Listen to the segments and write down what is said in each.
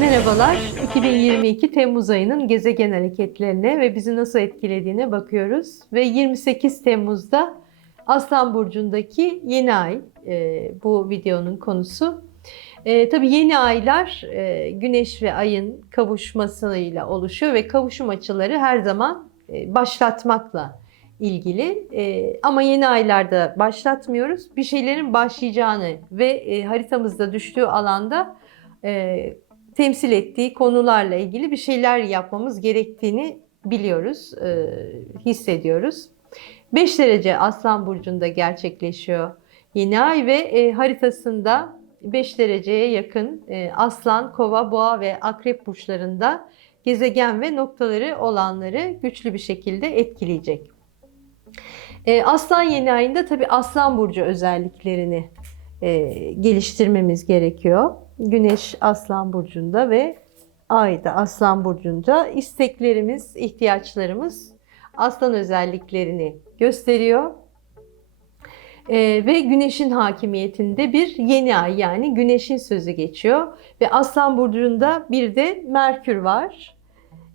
Merhabalar. 2022 Temmuz ayının gezegen hareketlerine ve bizi nasıl etkilediğine bakıyoruz. Ve 28 Temmuz'da Aslan Burcu'ndaki yeni ay e, bu videonun konusu. E, tabii yeni aylar e, Güneş ve Ay'ın kavuşmasıyla oluşuyor ve kavuşum açıları her zaman e, başlatmakla ilgili. E, ama yeni aylarda başlatmıyoruz. Bir şeylerin başlayacağını ve e, haritamızda düştüğü alanda e, temsil ettiği konularla ilgili bir şeyler yapmamız gerektiğini biliyoruz, e, hissediyoruz. 5 derece Aslan Burcu'nda gerçekleşiyor yeni ay ve e, haritasında 5 dereceye yakın e, Aslan, Kova, Boğa ve Akrep burçlarında gezegen ve noktaları olanları güçlü bir şekilde etkileyecek. E, Aslan yeni ayında tabii Aslan Burcu özelliklerini e, geliştirmemiz gerekiyor. Güneş Aslan Burcu'nda ve Ay da Aslan Burcu'nda isteklerimiz, ihtiyaçlarımız Aslan özelliklerini gösteriyor. Ee, ve Güneş'in hakimiyetinde bir yeni ay yani Güneş'in sözü geçiyor. Ve Aslan Burcu'nda bir de Merkür var.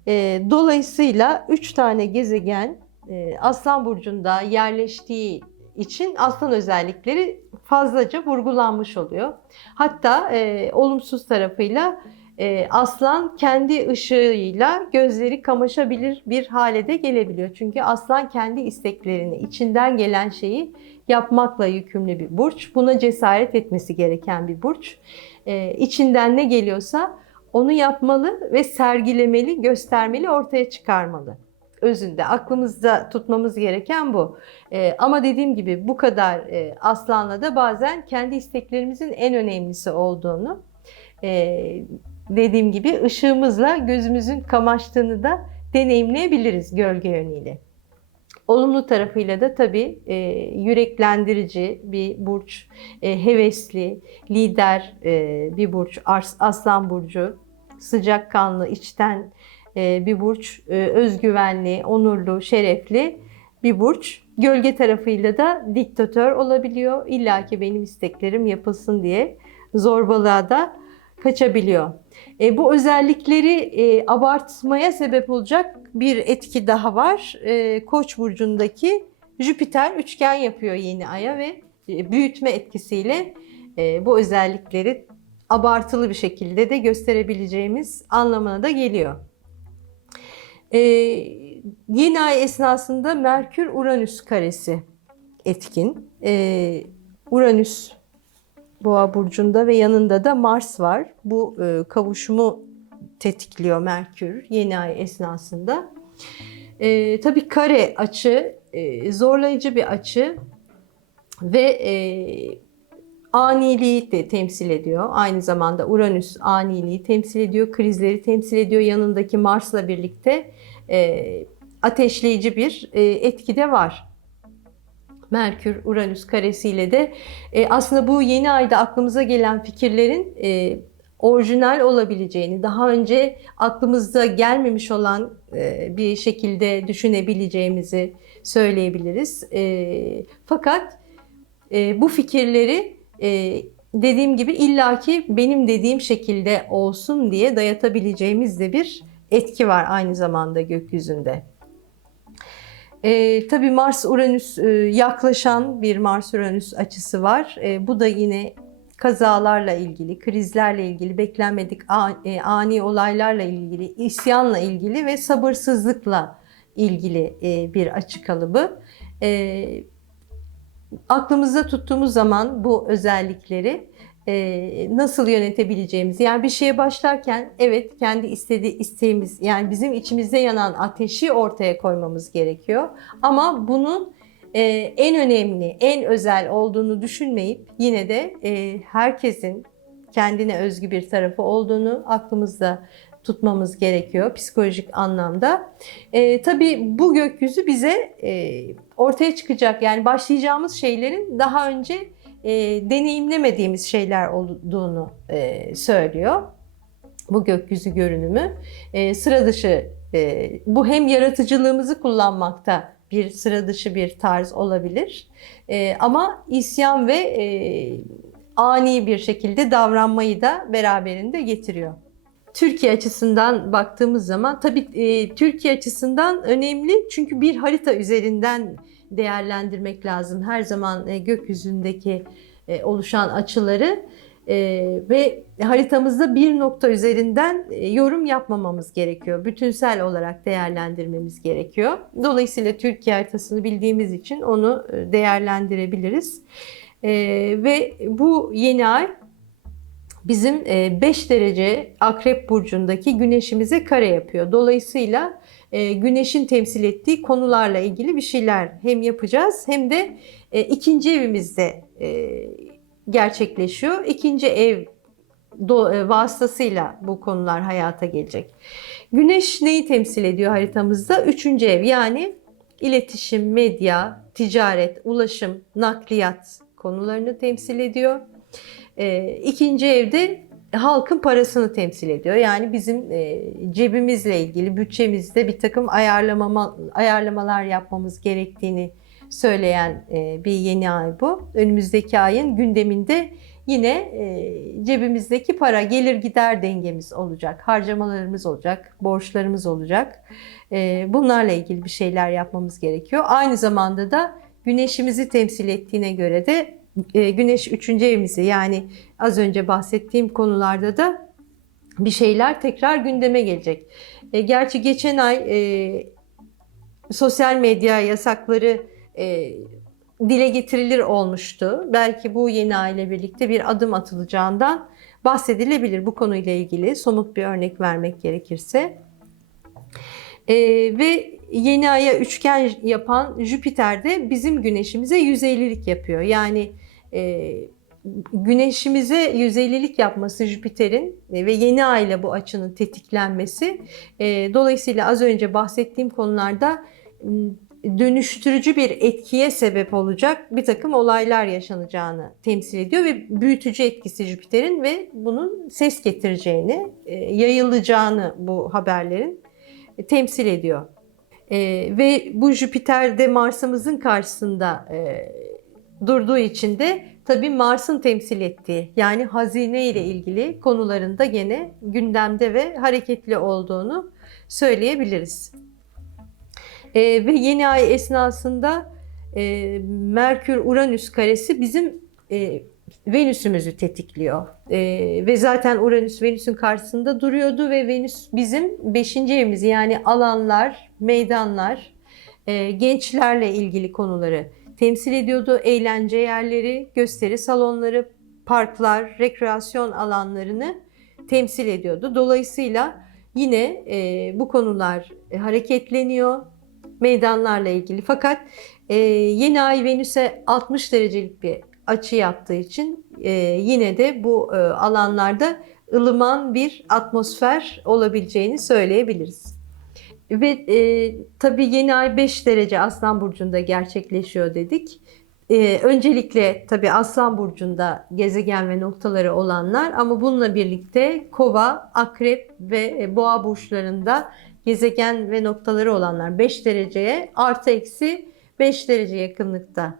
Ee, dolayısıyla 3 tane gezegen e, Aslan Burcu'nda yerleştiği için aslan özellikleri fazlaca vurgulanmış oluyor. Hatta e, olumsuz tarafıyla e, aslan kendi ışığıyla gözleri kamaşabilir bir hale de gelebiliyor. Çünkü aslan kendi isteklerini, içinden gelen şeyi yapmakla yükümlü bir burç. Buna cesaret etmesi gereken bir burç. E, içinden ne geliyorsa onu yapmalı ve sergilemeli, göstermeli, ortaya çıkarmalı özünde aklımızda tutmamız gereken bu. E, ama dediğim gibi bu kadar e, aslanla da bazen kendi isteklerimizin en önemlisi olduğunu e, dediğim gibi ışığımızla gözümüzün kamaştığını da deneyimleyebiliriz gölge yönüyle. Olumlu tarafıyla da tabii e, yüreklendirici bir burç, e, hevesli, lider e, bir burç, Ars, Aslan burcu, sıcakkanlı, içten bir burç, e, özgüvenli, onurlu, şerefli bir burç. Gölge tarafıyla da diktatör olabiliyor. İlla ki benim isteklerim yapılsın diye zorbalığa da kaçabiliyor. E, bu özellikleri e, abartmaya sebep olacak bir etki daha var. E, Koç burcundaki Jüpiter üçgen yapıyor yeni aya ve e, büyütme etkisiyle e, bu özellikleri abartılı bir şekilde de gösterebileceğimiz anlamına da geliyor. Ee, yeni ay esnasında Merkür-Uranüs karesi etkin. Ee, Uranüs Boğa burcunda ve yanında da Mars var. Bu e, kavuşumu tetikliyor Merkür yeni ay esnasında. E, tabii kare açı e, zorlayıcı bir açı ve e, aniliği de temsil ediyor. Aynı zamanda Uranüs aniliği temsil ediyor, krizleri temsil ediyor. Yanındaki Mars'la birlikte ateşleyici bir e, etki de var. Merkür Uranüs karesiyle de e, aslında bu yeni ayda aklımıza gelen fikirlerin e, orijinal olabileceğini, daha önce aklımızda gelmemiş olan e, bir şekilde düşünebileceğimizi söyleyebiliriz. E, fakat e, bu fikirleri e, dediğim gibi illaki benim dediğim şekilde olsun diye dayatabileceğimiz de bir etki var aynı zamanda gökyüzünde. E, tabii Mars-Uranüs e, yaklaşan bir Mars-Uranüs açısı var. E, bu da yine kazalarla ilgili, krizlerle ilgili, beklenmedik ani, ani olaylarla ilgili, isyanla ilgili ve sabırsızlıkla ilgili e, bir açı kalıbı. E, aklımızda tuttuğumuz zaman bu özellikleri e, nasıl yönetebileceğimiz yani bir şeye başlarken evet kendi istediği isteğimiz yani bizim içimizde yanan ateşi ortaya koymamız gerekiyor ama bunun e, en önemli en özel olduğunu düşünmeyip yine de e, herkesin kendine özgü bir tarafı olduğunu aklımızda tutmamız gerekiyor psikolojik anlamda. E, tabii bu gökyüzü bize e, ortaya çıkacak yani başlayacağımız şeylerin daha önce e, deneyimlemediğimiz şeyler olduğunu e, söylüyor. Bu gökyüzü görünümü e, sıra dışı e, bu hem yaratıcılığımızı kullanmakta bir sıra dışı bir tarz olabilir. E, ama isyan ve e, ani bir şekilde davranmayı da beraberinde getiriyor. Türkiye açısından baktığımız zaman tabii e, Türkiye açısından önemli çünkü bir harita üzerinden değerlendirmek lazım. Her zaman e, gökyüzündeki e, oluşan açıları e, ve haritamızda bir nokta üzerinden yorum yapmamamız gerekiyor. Bütünsel olarak değerlendirmemiz gerekiyor. Dolayısıyla Türkiye haritasını bildiğimiz için onu değerlendirebiliriz. Ve bu yeni ay bizim 5 derece Akrep Burcu'ndaki güneşimize kare yapıyor. Dolayısıyla e, güneşin temsil ettiği konularla ilgili bir şeyler hem yapacağız hem de e, ikinci evimizde e, gerçekleşiyor. İkinci ev vasıtasıyla bu konular hayata gelecek. Güneş neyi temsil ediyor haritamızda? Üçüncü ev yani iletişim, medya, ticaret, ulaşım, nakliyat konularını temsil ediyor. E, ikinci evde halkın parasını temsil ediyor. Yani bizim e, cebimizle ilgili bütçemizde bir takım ayarlama, ayarlamalar yapmamız gerektiğini söyleyen e, bir yeni ay bu. Önümüzdeki ayın gündeminde yine e, cebimizdeki para gelir gider dengemiz olacak, harcamalarımız olacak, borçlarımız olacak. Bunlarla ilgili bir şeyler yapmamız gerekiyor. Aynı zamanda da güneşimizi temsil ettiğine göre de güneş üçüncü evimizi yani az önce bahsettiğim konularda da bir şeyler tekrar gündeme gelecek. E, gerçi geçen ay e, sosyal medya yasakları e, dile getirilir olmuştu. Belki bu yeni ay ile birlikte bir adım atılacağından bahsedilebilir bu konuyla ilgili somut bir örnek vermek gerekirse. E, ve yeni aya üçgen yapan Jüpiter de bizim güneşimize 150'lik yapıyor. Yani e, güneşimize 150'lik yapması Jüpiter'in e, ve yeni ay ile bu açının tetiklenmesi e, dolayısıyla az önce bahsettiğim konularda dönüştürücü bir etkiye sebep olacak bir takım olaylar yaşanacağını temsil ediyor ve büyütücü etkisi Jüpiter'in ve bunun ses getireceğini, e, yayılacağını bu haberlerin temsil ediyor. Ve bu Jüpiter'de Mars'ımızın karşısında durduğu için de tabii Mars'ın temsil ettiği yani hazine ile ilgili konularında gene gündemde ve hareketli olduğunu söyleyebiliriz. E, ve yeni ay esnasında e, Merkür-Uranüs karesi bizim e, Venüs'ümüzü tetikliyor. E, ve zaten Uranüs Venüs'ün karşısında duruyordu ve Venüs bizim 5. evimiz yani alanlar, meydanlar, e, gençlerle ilgili konuları temsil ediyordu. Eğlence yerleri, gösteri salonları, parklar, rekreasyon alanlarını temsil ediyordu. Dolayısıyla yine e, bu konular e, hareketleniyor meydanlarla ilgili. Fakat e, yeni ay Venüs'e 60 derecelik bir açı yaptığı için e, yine de bu e, alanlarda ılıman bir atmosfer olabileceğini söyleyebiliriz. Ve e, tabii yeni ay 5 derece Aslan Burcu'nda gerçekleşiyor dedik. E, öncelikle tabii Aslan Burcu'nda gezegen ve noktaları olanlar ama bununla birlikte Kova, Akrep ve e, Boğa burçlarında gezegen ve noktaları olanlar 5 dereceye artı eksi 5 derece yakınlıkta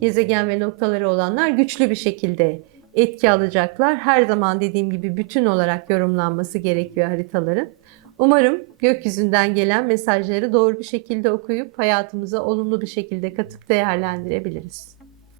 gezegen ve noktaları olanlar güçlü bir şekilde etki alacaklar. Her zaman dediğim gibi bütün olarak yorumlanması gerekiyor haritaların. Umarım gökyüzünden gelen mesajları doğru bir şekilde okuyup hayatımıza olumlu bir şekilde katıp değerlendirebiliriz.